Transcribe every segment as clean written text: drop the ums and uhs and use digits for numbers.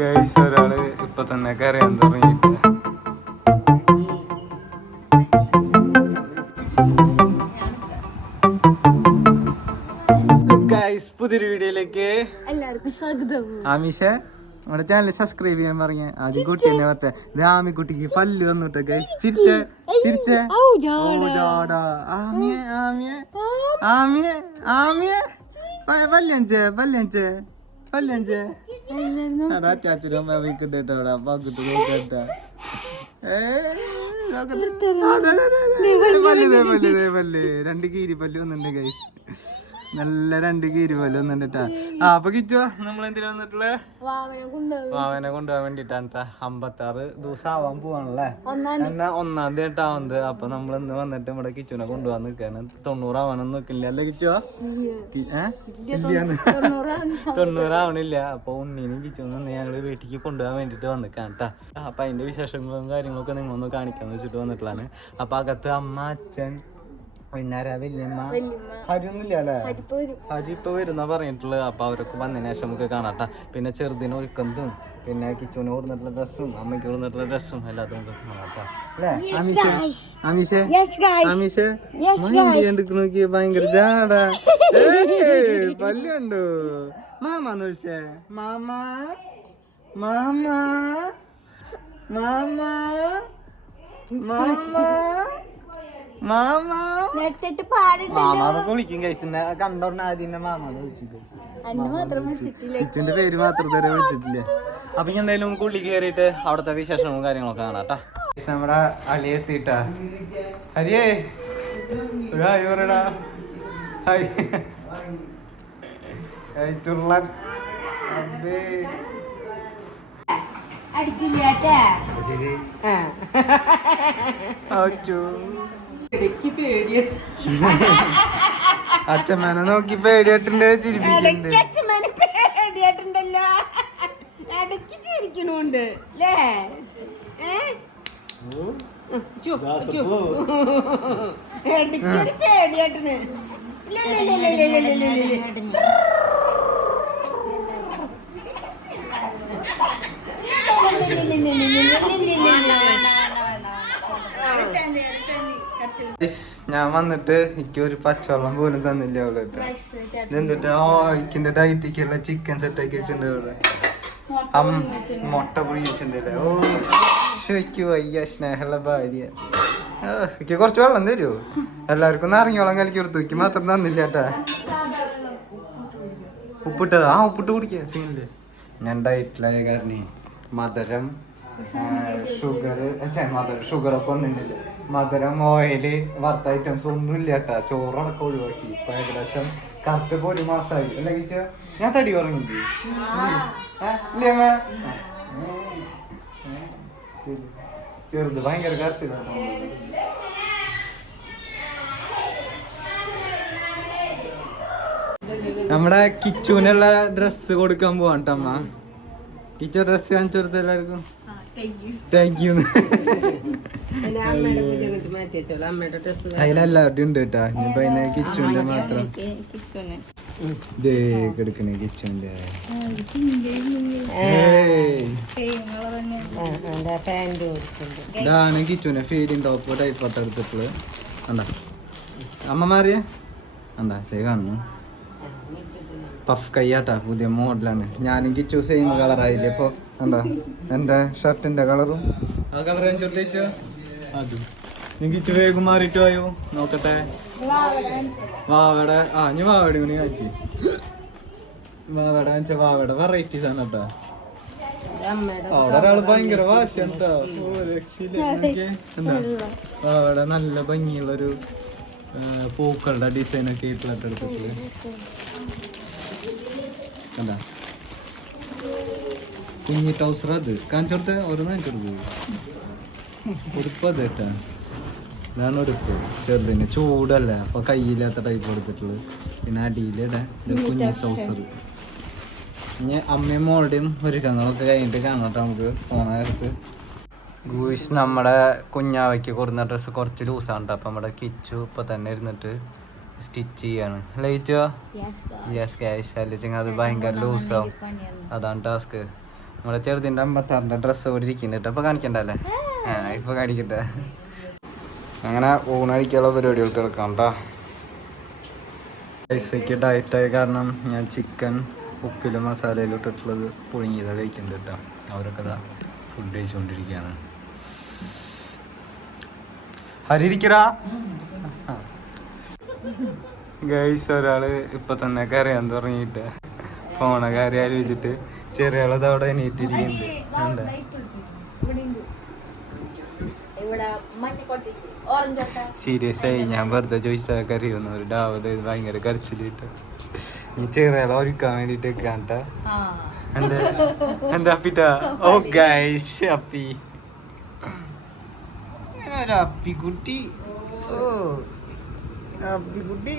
Guys ഒരാള് ഇപ്പൊ തന്നെ കരയാൻ തുടങ്ങിയിട്ട്. ഗൈസ് പുതിയൊരു വീഡിയോയിലേക്ക് എല്ലാവർക്കും സ്വാഗതം. ആമിഷ നമ്മുടെ ചാനൽ സബ്സ്ക്രൈബ് ചെയ്യാൻ പറഞ്ഞ ആദ്യം കുട്ടി തന്നെ പറഞ്ഞെ. ഇത് ആമിക്കുട്ടിക്ക് പല്ല് വന്നിട്ട് ഗൈസ് ചിരിച്ചേ ചിരിച്ചേ. ഓ ജാടാ ആമിയെ ആമിയെ ആമിയെ ആമിയെ പല്ലഞ്ചേ പല്ലഞ്ചേ പല്ലഞ്ചേ. അടാ ചാച്ചനും അമ്മയ്ക്കിട്ടോ അവിടെ പങ്കിട്ട് നോക്കട്ടാ. പല്ല് രണ്ട് കീരി പല്ല് വന്നിട്ടുണ്ട് ഗൈസ്. നല്ല രണ്ട് കീരി പല്ല് വന്നിട്ടാ. അപ്പൊ കിറ്റുവാ നമ്മളെന്തിനാ വന്നിട്ടുള്ളേ? വാവനെ കൊണ്ടുപോകാൻ വേണ്ടിട്ടാണ് 56 ദിവസം ആവാൻ പോവാണല്ലേ. എന്നാ 1-ാം തീയതി ആവുന്നത്. അപ്പൊ നമ്മൾ ഇന്ന് വന്നിട്ട് ഇവിടെ കിച്ചുവിനെ കൊണ്ടുപോകാൻ നിൽക്കാണ്. 90 ആവാനൊന്നും നിൽക്കില്ല അല്ലേ കിച്ചുവാ? 90 ആവണില്ല. അപ്പൊ ഉണ്ണീനും കിച്ചുവിനും ഞങ്ങള് വീട്ടിലേക്ക് കൊണ്ടുപോകാൻ വേണ്ടിട്ട് വന്നിക്കാണ് കേട്ടാ. അപ്പൊ അതിന്റെ വിശേഷങ്ങളും കാര്യങ്ങളൊക്കെ നിങ്ങളൊന്ന് കാണിക്കാന്ന് വെച്ചിട്ട് വന്നിട്ടുള്ളതാണ്. അപ്പൊ അകത്ത് അമ്മ, അച്ഛൻ, പിന്നെ വല്യമ്മ, ഹരിയൊന്നുമില്ല അല്ലേ? ഹരി ഇപ്പൊ വരുന്ന പറഞ്ഞിട്ടുള്ളത്. അപ്പൊ അവരൊക്കെ വന്നതിന് ശേഷം നമുക്ക് കാണാട്ടാ. പിന്നെ ചെറുതിന് ഒരുക്കുന്നതും പിന്നെ കിച്ചുവിന് കൊടുത്തിട്ടുള്ള ഡ്രസ്സും അമ്മയ്ക്ക് കൊടുത്തിട്ടുള്ള ഡ്രസ്സും എല്ലാത്തും കാണാട്ടാ അല്ലേ? അമീഷേ അമീഷേ നോക്കിയ ഭയങ്കര ജാടാ. പല്ലുണ്ടോ? മാമാന്ന് വിളിച്ചേ. മാമ മാമ മാമ മാമ മാമാന്നൊക്കെ വിളിക്കും കഴിച്ചിന്റെ കണ്ടോണ്ട് ആദ്യം മാമാന്ന് വിളിച്ചു. കിച്ചുവിന്റെ പേര് മാത്രം തരെ വിളിച്ചിട്ടില്ലേ. അപ്പൊ ഇനി എന്തായാലും നമുക്ക് ഉള്ളി കയറിയിട്ട് അവിടുത്തെ വിശേഷങ്ങളും കാര്യങ്ങളൊക്കെ കാണാട്ടാ. നമ്മുടെ അലി എത്തിട്ടാ. ഹരിയേ ഒരു ഹായ് പറയടാ. ഹായ് ചുരുളൻ അച്ഛമ്മനെ നോക്കി പേടിയായിട്ടുണ്ട്. പേടിയായിട്ടുണ്ടല്ലോ. ഇടയ്ക്ക് ചിരിക്കണുണ്ട് അല്ലേ? ഇടയ്ക്കൊരു പേടിയായിട്ടുണ്ട്. ഞാൻ വന്നിട്ട് എനിക്ക് ഒരു പച്ചവെള്ളം പോലും തന്നില്ല അവള്. എന്നിട്ട് ഇക്കിന്റെ ഡയറ്റിക്കുള്ള ചിക്കൻ സെറ്റാക്കി വെച്ചിട്ടുണ്ട് അവള്. മുട്ട പുഴിച്ചിട്ടുണ്ടല്ലേ. ഓ ശരിക്കും വയ്യ സ്നേഹമുള്ള ഭാര്യ. എനിക്ക് കുറച്ച് വെള്ളം തരുമോ? എല്ലാവർക്കും ഒന്ന് ഇറങ്ങിയോളം കലക്കി കൊടുത്തു. എനിക്ക് മാത്രം തന്നില്ല കേട്ടാ. ഉപ്പിട്ടത് ഉപ്പിട്ട് കുടിക്കുക സീനില്ലേ. ഞാൻ ഡയറ്റിലായ കാരണം മധുരം ഷുഗറൊക്കെ ഒന്നുമില്ല. മധുരം ഓയില് വറുത്ത ഐറ്റംസ് ഒന്നും ഇല്ല കേട്ടാ. ചോറടക്കം ഒഴിവാക്കി. ഇപ്പൊ ഏകദേശം കറക്റ്റ് ഇപ്പൊ 1 മാസമായി അല്ലേ കഴിച്ച. ഞാൻ തടി കുറഞ്ഞില്ലേ? ചെറുത് ഭയങ്കര കരച്ചിലാണ്. നമ്മുടെ കിച്ചുവിനുള്ള ഡ്രസ്സ് കൊടുക്കാൻ പോവാണ് കേട്ടോ അമ്മ. കിച്ചു ഡ്രസ്സ് കാണിച്ചു കൊടുത്ത എല്ലാവർക്കും താങ്ക് യു. അതിലെല്ലാവരുടെയും ഉണ്ട് കേട്ടാ. ഇനിയിപ്പോ അതിന് കിച്ചുവിന്റെ മാത്രം ഇതേ കിടക്കണേ. കിച്ചുവിന്റെ ഇതാണ് കിച്ചുവിന്റെ ഫീഡിങ് ടോപ്പ് ടൈപ്പ് പത്ത് എടുത്തിട്ടുള്ളത്. കണ്ടാ അമ്മമാരിയ കണ്ടാ കാണുന്നു. പഫ് കയ്യാട്ടാ. പുതിയ മോഡലാണ്. ഞാനും കിച്ചു സെയിം കളറായില്ലേ ഇപ്പൊ. കണ്ടാ എന്റെ ഷർട്ടിന്റെ കളറും ആ കളർ ചോദിച്ചോ. അതും കിച്ചു വേഗം മാറിയിട്ട് പോയോ നോക്കട്ടെ. വാവയുടെ ഇനി വാവയുടെ കൂടി കാറ്റി. വാവയുടെ വാവയുടെ വെറൈറ്റീസ് ആണ് കേട്ടോ. അവിടെ ഒരാള് ഭയങ്കര വാശിയാണ് കേട്ടോ. വാവയുടെ നല്ല ഭംഗിയുള്ളൊരു പൂക്കളുടെ ഡിസൈനൊക്കെ ആയിട്ടുള്ള എടുത്തിട്ട് കണ്ടാ. കുഞ്ഞി ടൗസർ അത് കാണിച്ചോടുത്ത് ഓരോന്ന് കാണിച്ചെടുക്കും. ഉടുപ്പ് അത് കേട്ടാ. ഇതാണ് ഉടുപ്പ് ചെറുതിന്. ചൂടല്ല അപ്പൊ കയ്യില്ലാത്ത ടൈപ്പ് കൊടുത്തിട്ടുള്ളത്. പിന്നെ അടിയിലിടാ കുഞ്ഞി ടൗസർ. ഇനി അമ്മയും മോളുടെയും ഒരുക്കങ്ങളൊക്കെ കഴിഞ്ഞിട്ട് കാണട്ടെ നമുക്ക് പോണ നേരത്ത്. ഗൂയിസ് നമ്മുടെ കുഞ്ഞാവയ്ക്ക് കൊടുക്കുന്ന ഡ്രസ്സ് കുറച്ച് ലൂസാണ്. അപ്പം നമ്മുടെ കിച്ചു ഇപ്പൊ തന്നെ ഇരുന്നിട്ട് സ്റ്റിച്ച് ചെയ്യാണ് ലയിച്ചോ. യെസ് ഗൈസ് അല്ലെങ്കിൽ അത് ഭയങ്കര ലൂസാവും. അതാണ് ടാസ്ക്. നമ്മുടെ ചെറുതിൻ്റെ 56ൻ്റെ ഡ്രസ്സ് കൂടി ഇരിക്കുന്നുണ്ട്. അപ്പൊ കാണിക്കണ്ടല്ലേ? ഇപ്പൊ കാണിക്കട്ടെ. അങ്ങനെ ഊണടിക്കാനുള്ള പരിപാടികൾക്ക് കിടക്കാം കേട്ടോ. പൈസയ്ക്ക് ഡയറ്റായ കാരണം ഞാൻ ചിക്കൻ ഉപ്പിലും മസാലയിലും ഇട്ടിട്ടുള്ളത് പുഴുങ്ങിയതാണ് കഴിക്കുന്നത് കേട്ടോ. അവരൊക്കെ ഇതാ ഫുഡ് കഴിച്ചുകൊണ്ടിരിക്കുകയാണ്. ഹരിയിരിക്കടാ ഗൈസ്. ഒരാള് ഇപ്പൊ തന്നെ കരയാൻ തുടങ്ങിയിട്ട് ഫോണ കാര്യം ആലോചിച്ചിട്ട് ചെറിയ ആളത് അവിടെ എണീറ്റിരിക്കുന്നുണ്ട്. സീരിയസ് ആയി ഞാൻ വെറുതെ ചോദിച്ചാൽ കരയുന്നു. ഒരു ഡാവത് ഭയങ്കര കരച്ചിലിട്ട് ഈ ചെറിയ ആളെ ഒരുക്കാൻ വേണ്ടിട്ട് കാണട്ട. എന്താ അപ്പിട്ടാ? ഓ ഗൈസ് അപ്പി, അപ്പിക്കുട്ടി. ഓ അപ്പിക്കുട്ടി.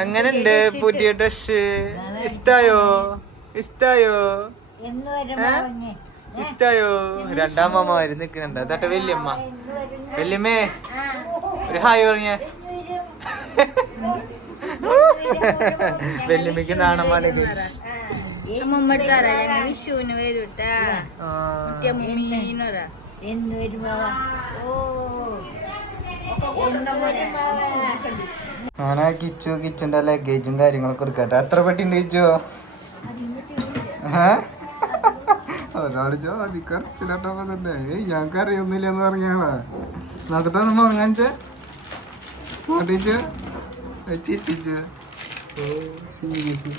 അങ്ങനുണ്ട് പുതിയ ഡ്രസ്. ഇഷ്ടായോ? ഇഷ്ടായോ? ഇഷ്ടായോ? രണ്ടാമ്മമാര് നിക്കുന്നുണ്ട്. തട്ടെ വല്യമ്മ. വല്യമ്മേ ഒരു ഹായ് പറഞ്ഞ. വല്യമ്മക്ക് നാണമാണിത്. വിഷുവിന് വരൂട്ടാ. ഞാനാ കിച്ചുന്റെ ലഗേജും കാര്യങ്ങളൊക്കെ എടുക്കട്ടെ. എത്ര പെട്ടിണ്ട് കിച്ചു? ഒരാള് ചോദി കുറച്ചിലട്ടോ തന്നെ. ഞങ്ങക്ക് അറിയൊന്നുമില്ലെന്ന് പറഞ്ഞാളാ. നോക്കട്ടെ നമ്മ കാണിച്ച ഓട്ടിച്ചു ചിരിച്ചു. ഓ സീരിയസ്.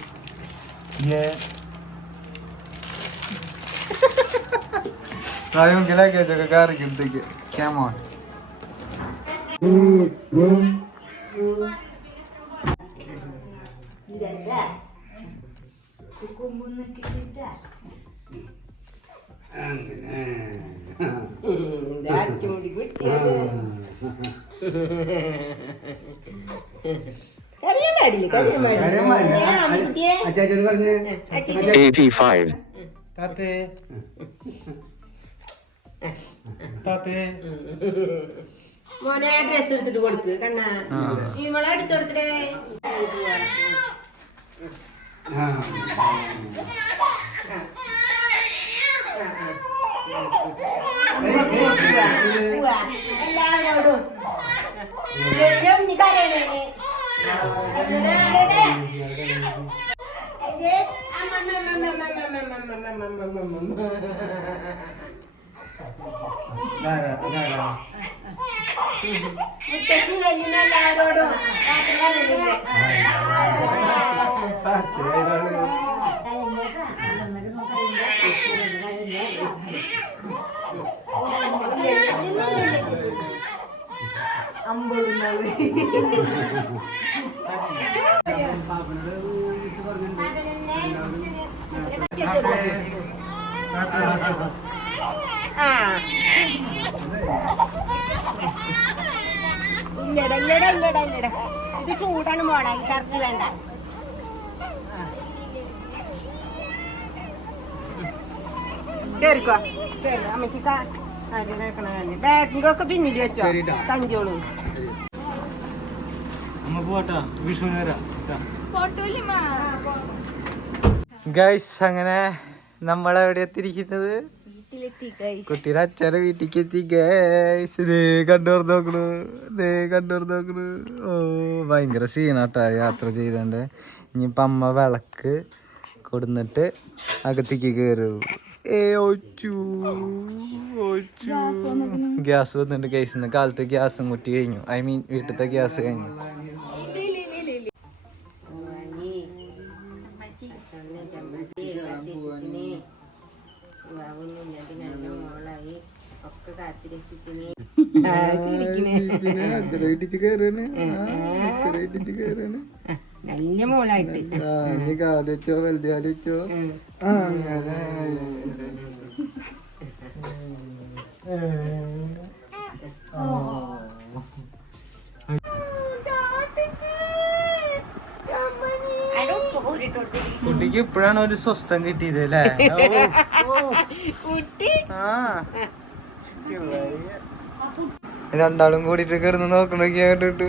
ലഗേജൊക്കെ കറിക്കുമ്പത്തേക്ക് ക്യാമോൺ. മോനെ ഡ്രസ് എടുത്തിട്ട് കൊടുക്ക് കണ്ണാ. ഇവളെ എടുത്തു കൊടുക്കടേ. എല്ലാവരോടും മുത്തശ്ശി വലിയ എല്ലാവരോടും അമ്പൊടുന്നത്. ഇല്ലടാ ഇല്ലടാ ഇല്ലടാ ഇല്ലടാ. ഇത് ചൂടാണ് മോളെ. ഈ കറക്റ്റ് വേണ്ട. കേറിക്കോ കേറി. അമ്മച്ചിക്ക ബാഗൊക്കെ പിന്നിൽ വെച്ചോ. സഞ്ചോളൂ. ഗൈസ് അങ്ങനെ നമ്മളെവിടെ എത്തിയിരിക്കുന്നത്? കുട്ടിയുടെ അച്ഛനെ വീട്ടിലേക്ക് എത്തി ഗൈസ്. ഇതേ കണ്ടോർന്ന് നോക്കണു. ഓ ഭയങ്കര സീനാട്ടാ യാത്ര ചെയ്തോണ്ട്. ഇനിയിപ്പം അമ്മ വിളക്ക് കൊടുന്നിട്ട് അകത്തേക്ക് കയറും. ഗ്യാസ് വന്നിട്ട് ഗൈസ്. ഇന്ന് കാലത്ത് ഗ്യാസും കുറ്റി കഴിഞ്ഞു. ഐ മീൻ വീട്ടിലത്തെ ഗ്യാസ് കഴിഞ്ഞു. നല്ല മോളായിട്ട് കാലിച്ചോ വലുതാലിച്ചോ അങ്ങനെ. കുട്ടിക്ക് ഇപ്പോഴാണ് ഒരു സ്വസ്ഥം കിട്ടിയത് അല്ലേ? രണ്ടാളും കൂടിട്ട് കിടന്ന് നോക്കണൊക്കെ കേട്ടിട്ട്.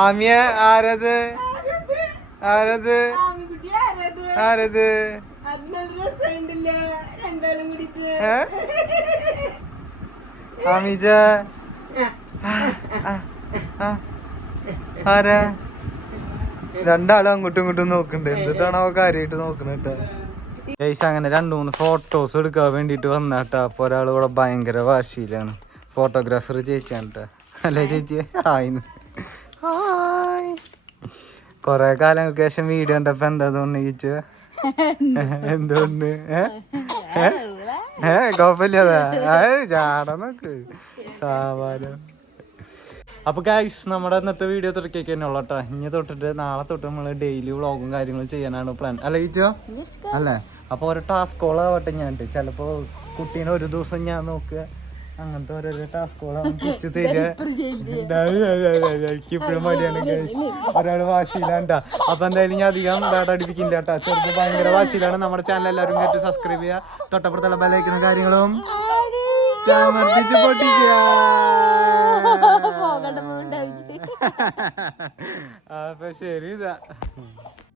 ആമിയ ആരത്? ആരത് രണ്ടാളും കൂടിട്ട് ആമീജ ആരാ രണ്ടാളും അങ്ങോട്ടും ഇങ്ങോട്ടും നോക്കണ്ട് എന്നിട്ടാണ് അവ കാര്യമായിട്ട് നോക്കണേട്ടാ ഗൈസ് അങ്ങനെ 2-3 ഫോട്ടോസ് എടുക്കാൻ വേണ്ടിട്ട് വന്നാട്ടാ അപ്പൊ ഒരാൾ ഇവിടെ ഭയങ്കര വാശിയിലാണ് ഫോട്ടോഗ്രാഫർ ചേച്ചിയാണ് കേട്ടാ അല്ലേ ചേച്ചി ഹായ്ന്ന് ഹായ് കൊറേ കാലങ്ങൾക്ക് ശേഷം വീഡിയോ കണ്ടപ്പോ എന്താ തോന്നി ചേച്ചു എന്തുകൊണ്ട് കൊഴപ്പില്ലതാ ചാട നോക്ക് സാമാനം അപ്പൊ ഗൈസ് നമ്മുടെ ഇന്നത്തെ വീഡിയോ തുടക്കിയൊക്കെ തന്നെ ഉള്ളു കേട്ടോ ഇനി തൊട്ടിട്ട് നാളെ തൊട്ട് നമ്മള് ഡെയിലി വ്ളോഗും കാര്യങ്ങളും ചെയ്യാനാണ് പ്ലാൻ അല്ല ഈച്ചോ അല്ലേ അപ്പൊ ഓരോ ടാസ്കുകളാവട്ടെ ഞാൻ ചിലപ്പോ കുട്ടീനെ ഒരു ദിവസം ഞാൻ നോക്കുക അങ്ങനത്തെ ഓരോരോ ടാസ്കുകളാവും തിരിച്ചു തരിക ഇപ്പോഴും മടിയാണ് ഗൈസ് ഒരാള് വാശിയിലാണ്ടാ അപ്പൊ എന്തായാലും ഞാൻ അധികം വേടടിപ്പിക്കില്ല കേട്ടാ ചെറുത് ഭയങ്കര വാശിയിലാണ് നമ്മുടെ ചാനൽ എല്ലാവരും കേട്ട് സബ്സ്ക്രൈബ് ചെയ്യുക തൊട്ടപ്പുറത്തുള്ള ബെല്ലൈക്കുന്ന കാര്യങ്ങളും ചാമർത്തിച്ച് പൊട്ടിക്കുക അപ്പൊ ശരി ഇതാ